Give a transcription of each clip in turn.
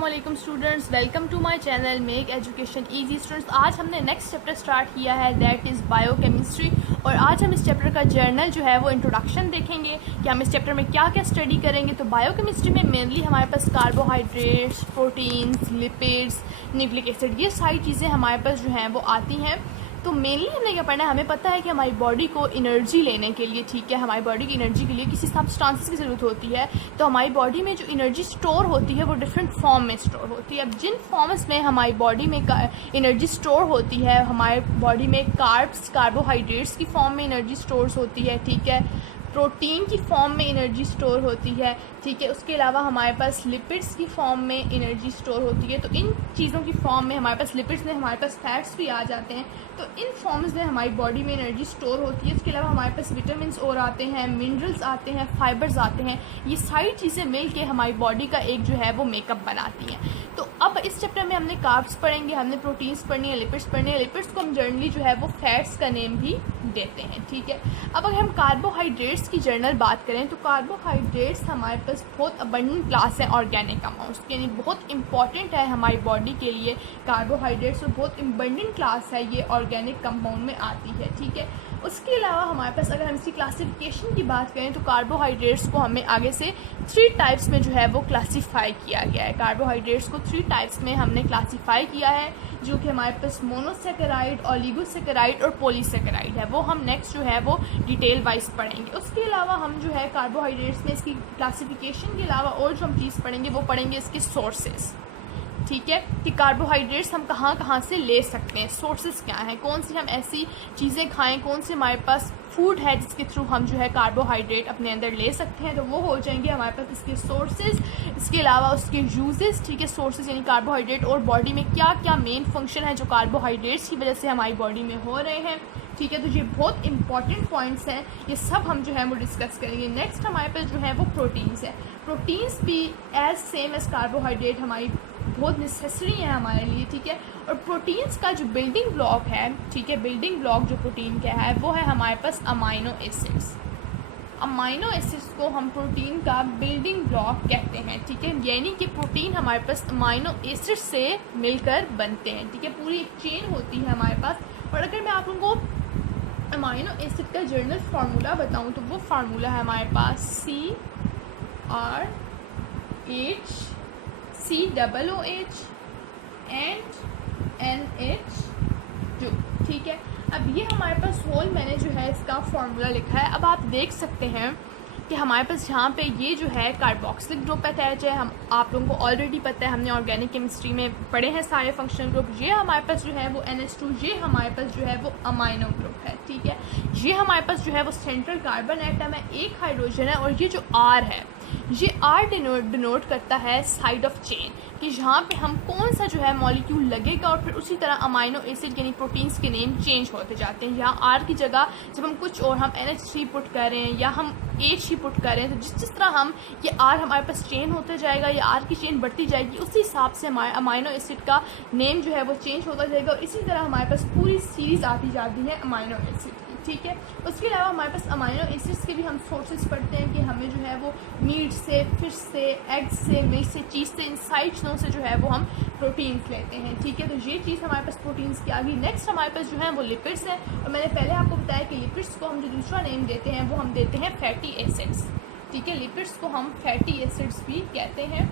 अस्सलामुअलैकुम students, welcome to my channel make education easy. Students, आज हमने नेक्स्ट चैप्टर स्टार्ट किया है, दैट इज़ बायोकेमिस्ट्री। और आज हम इस चैप्टर का जर्नल जो है वो इंट्रोडक्शन देखेंगे कि हम इस चैप्टर में क्या क्या स्टडी करेंगे। तो बायोकेमिस्ट्री में मेनली हमारे पास carbohydrates, proteins, lipids, nucleic acid, ये सारी चीज़ें हमारे पास जो हैं वो आती हैं। तो मेनली हमने क्या पढ़ना है, हमें पता है कि हमारी बॉडी को एनर्जी लेने के लिए, ठीक है, हमारी बॉडी की एनर्जी के लिए किसी सब्सटेंसेस की ज़रूरत होती है। तो हमारी बॉडी में जो एनर्जी स्टोर होती है वो डिफरेंट फॉर्म में स्टोर होती है। अब जिन फॉर्म्स में हमारी बॉडी में एनर्जी स्टोर होती है, हमारे बॉडी में कार्ब्स, कार्बोहाइड्रेट्स की फॉर्म में एनर्जी स्टोर होती है, ठीक है, प्रोटीन की फॉर्म में एनर्जी स्टोर होती है, ठीक है, उसके अलावा हमारे पास लिपिड्स की फॉर्म में एनर्जी स्टोर होती है। तो इन चीज़ों की फॉर्म में हमारे पास लिपिड्स में हमारे पास फैट्स भी आ जाते हैं। तो इन फॉर्म्स में हमारी बॉडी में एनर्जी स्टोर होती है। इसके अलावा हमारे पास विटामिन्स और आते हैं, मिनरल्स आते हैं, फाइबर्स आते हैं। ये सारी चीज़ें मिल के हमारी बॉडी का एक जो है वो मेकअप बनाती हैं। तो अब इस चैप्टर में हमने कार्ब्स पढ़ेंगे, हमने प्रोटीन्स पढ़नी है, लिपिड्स पढ़नी है। लिपिड्स को हम जनरली जो है वो फैट्स का नेम भी देते हैं, ठीक है। अब अगर हम कार्बोहाइड्रेट्स की जनरल बात करें तो कार्बोहाइड्रेट्स हमारे पास बहुत अबंडेंट क्लास है ऑर्गेनिक कंपाउंड्स, यानी बहुत इंपॉर्टेंट है हमारी बॉडी के लिए। कार्बोहाइड्रेट्स बहुत अबंडेंट क्लास है, ये ऑर्गेनिक कंपाउंड में आती है, ठीक है। उसके अलावा हमारे पास अगर हम इसकी क्लासिफिकेशन की बात करें तो कार्बोहाइड्रेट्स को हमें आगे से 3 टाइप्स में जो है वो क्लासीफाई किया गया है। कार्बोहाइड्रेट्स को 3 टाइप्स में हमने क्लासीफाई किया है, जो कि हमारे पास मोनोसेकेराइड, ओलिगोसेकेराइड और पॉलीसेकेराइड है। वो हम नेक्स्ट जो है वो डिटेल वाइज पढ़ेंगे। उसके अलावा हम जो है कार्बोहाइड्रेट्स में इसकी क्लासिफिकेशन के अलावा और जो हम चीज़ पढ़ेंगे वो पढ़ेंगे इसके सोर्सेज, ठीक है, कि कार्बोहाइड्रेट्स हम कहाँ कहाँ से ले सकते हैं, सोर्सेज क्या हैं, कौन सी हम ऐसी चीज़ें खाएं, कौन से हमारे पास फूड है जिसके थ्रू हम जो है कार्बोहाइड्रेट अपने अंदर ले सकते हैं। तो वो हो जाएंगे हमारे पास इसके सोर्सेज। इसके अलावा उसके यूजेस, ठीक है, सोर्सेज यानी कार्बोहाइड्रेट और बॉडी में क्या क्या मेन फंक्शन है जो कार्बोहाइड्रेट्स की वजह से हमारी बॉडी में हो रहे हैं, ठीक है। तो ये बहुत इंपॉर्टेंट पॉइंट्स हैं, ये सब हम जो है वो डिस्कस करेंगे। नेक्स्ट हमारे पास जो है वो प्रोटीन्स है। प्रोटीन्स भी एज सेम एज कार्बोहाइड्रेट हमारी बहुत नेसेसरी है हमारे लिए, ठीक है। और प्रोटीन्स का जो बिल्डिंग ब्लॉक है, ठीक है, बिल्डिंग ब्लॉक जो प्रोटीन का है वो है हमारे पास अमाइनो एसिड्स। अमाइनो एसिड्स को हम प्रोटीन का बिल्डिंग ब्लॉक कहते हैं, ठीक है, यानी कि प्रोटीन हमारे पास अमाइनो एसिड से मिलकर बनते हैं, ठीक है। पूरी एक चेन होती है हमारे पास। और अगर मैं आप लोगों को अमाइनो एसिड का जर्नल फार्मूला बताऊं तो वो फार्मूला है हमारे पास CRHCOOH एंड NH, ठीक है। अब ये हमारे पास होल मैंने जो है इसका फार्मूला लिखा है। अब आप देख सकते हैं कि हमारे पास यहाँ पे ये जो है कार्बोक्सिलिक ग्रुप अटैच है। हम आप लोगों को ऑलरेडी पता है, हमने ऑर्गेनिक केमिस्ट्री में पढ़े हैं सारे फंक्शनल ग्रुप। ये हमारे पास जो है वो NH2, ये हमारे पास जो है वो अमाइनो ग्रुप है, ठीक है। ये हमारे पास जो है वो सेंट्रल कार्बन एटम है, एक हाइड्रोजन है। और ये जो R है, ये R डिनोट करता है साइड ऑफ चेन, कि यहाँ पे हम कौन सा जो है मॉलिक्यूल लगेगा और फिर उसी तरह अमाइनो एसिड यानी प्रोटीन्स के नेम चेंज होते जाते हैं। यहाँ R की जगह जब हम कुछ और हम NH3 पुट करें या हम H ही पुट करें, तो जिस तरह हम ये R हमारे पास चेन होते जाएगा, ये R की चेन बढ़ती जाएगी, उसी हिसाब से हमारे अमाइनो एसिड का नेम जो है वो चेंज होता जाएगा। और इसी तरह हमारे पास पूरी सीरीज़ आती जाती है अमाइनो एसिड, ठीक है। उसके अलावा हमारे पास अमाइनो एसिड्स के भी हम सोर्सेज पढ़ते हैं कि हमें जो है वो मीट से, फिश से, एग्स से, मिल्क से, चीज़ से, इन सारी चीज़ों से जो है वो हम प्रोटीन्स लेते हैं, ठीक है। तो ये चीज़ हमारे पास प्रोटीन्स की आ गई। नेक्स्ट हमारे पास जो है वो लिपिड्स है। और मैंने पहले आपको बताया कि लिपिड्स को हम जो दूसरा नेम देते हैं वो हम देते हैं फैटी एसिड्स, ठीक है। लिपिड्स को हम फैटी एसिड्स भी कहते हैं।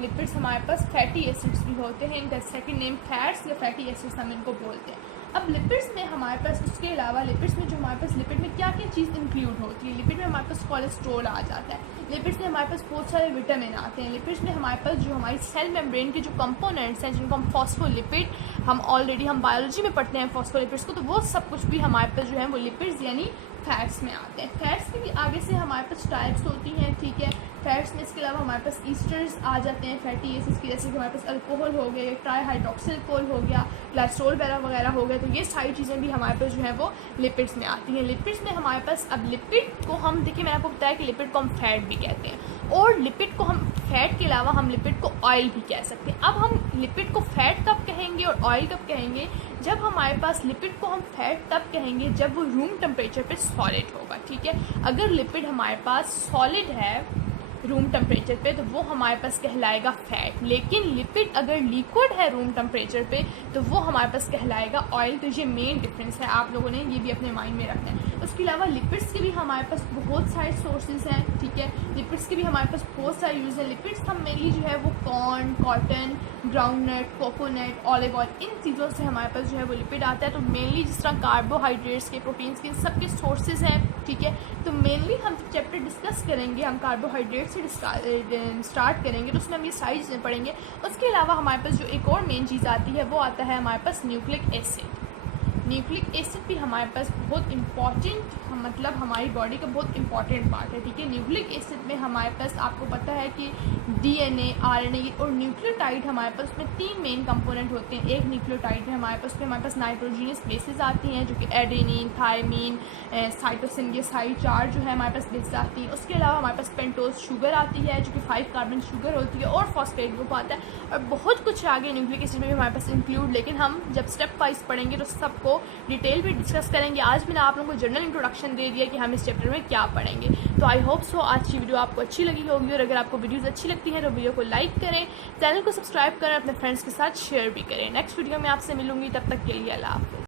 लिपिड्स हमारे पास फैटी एसिड्स भी होते हैं, इनका सेकेंड नेम फैट्स या फैटी एसिड्स हम इनको बोलते हैं। अब लिपिड्स में हमारे पास, उसके अलावा लिपिड्स में जो हमारे पास लिपिड में क्या क्या चीज़ इंक्लूड होती है, लिपिड में हमारे पास कोलेस्ट्रॉल आ जाता है, लिपिड्स में हमारे पास बहुत सारे विटामिन आते हैं, लिपिड्स में हमारे पास जो हमारी सेल मेम्ब्रेन के जो कंपोनेंट्स हैं जिनको हम फॉस्फोलिपिड, हम ऑलरेडी हम बायोलॉजी में पढ़ते हैं फॉस्फोलिपिड्स को, तो वो सब कुछ भी हमारे पास जो है वो लिपिड्स यानी फैट्स में आते हैं। फैट्स में भी आगे से हमारे पास टाइप्स होती हैं, ठीक है। फैट्स में इसके अलावा हमारे पास ईस्टर्स आ जाते हैं फैटी एसिड्स की, जैसे कि हमारे पास अल्कोहल हो गए, ट्राईहाइड्रोक्सिल अल्कोहल हो गया, ग्लाइसोल वगैरह हो गए। तो ये सारी चीज़ें भी हमारे पास जो है वो लिपिड्स में आती हैं। लिपिड्स में हमारे पास, अब लिपिड को हम देखिए, मैंने आपको बताया कि लिपिड को हम फैट भी कहते हैं, और लिपिड को हम फैट के अलावा हम लिपिड को ऑयल भी कह सकते हैं। अब हम लिपिड को फैट कब कहेंगे और ऑयल कब कहेंगे? जब हमारे पास लिपिड को हम फैट तब कहेंगे जब वो रूम टेम्परेचर पे सॉलिड होगा, ठीक है। अगर लिपिड हमारे पास सॉलिड है रूम टेम्परेचर पे तो वो हमारे पास कहलाएगा फैट। लेकिन लिपिड अगर लिक्विड है रूम टेम्परेचर पे तो वो हमारे पास कहलाएगा ऑयल। तो ये मेन डिफरेंस है, आप लोगों ने ये भी अपने माइंड में रखना है। उसके अलावा लिपिड्स के भी हमारे पास बहुत सारे सोर्सेज हैं, ठीक है। लिपिड्स के भी हमारे पास बहुत सारे यूज़ हैं। लिपिड्स हम मेनली जो है वो corn, cotton, groundnut, coconut, olive oil, इन चीज़ों से हमारे पास जो है वो लिपिड आता है। तो मेनली जिस तरह कार्बोहाइड्रेट्स के, प्रोटीन्स के, सबके सोर्सेज हैं, ठीक है। तो मेनली हम चैप्टर डिस्कस करेंगे, हम कार्बोहाइड्रेट से स्टार्ट करेंगे तो उसमें हम ये सारी चीज़ें पढ़ेंगे। उसके अलावा हमारे पास जो एक और मेन चीज़ आती है वो आता है हमारे पास न्यूक्लिक एसिड। न्यूक्लिक एसिड भी हमारे पास बहुत इंपॉर्टेंट, मतलब हमारी बॉडी का बहुत इंपॉर्टेंट पार्ट है, ठीक है। न्यूक्लिक एसिड में हमारे पास आपको पता है कि डीएनए, आरएनए और न्यूक्लियोटाइड हमारे पास उसमें 3 मेन कंपोनेंट होते हैं। एक न्यूक्लियोटाइड है हमारे पास, उसमें हमारे पास नाइट्रोजीनियस बेसेस आती हैं जो कि एडेनिन, थायमीन, साइटोसिन, ये सारी 4 जो है हमारे पास बेसेस आती हैं। उसके अलावा हमारे पास पेंटोज शुगर आती है जो कि 5 कार्बन शुगर होती है और फॉस्फेट ग्रुप आता है और बहुत कुछ आगे न्यूक्लिक एसिड में भी हमारे पास इंक्लूड। लेकिन हम जब स्टेप वाइज पढ़ेंगे तो सबको डिटेल में डिस्कस करेंगे। आज मैंने आप लोगों को जनरल इंट्रोडक्शन दे दिया कि हम इस चैप्टर में क्या पढ़ेंगे। तो आई होप सो आज की वीडियो आपको अच्छी लगी होगी और अगर आपको वीडियोस अच्छी लगती हैं तो वीडियो को लाइक करें, चैनल को सब्सक्राइब करें, अपने फ्रेंड्स के साथ शेयर भी करें। नेक्स्ट वीडियो में आपसे मिलूंगी, तब तक के लिए अल्लाह हाफ़िज़।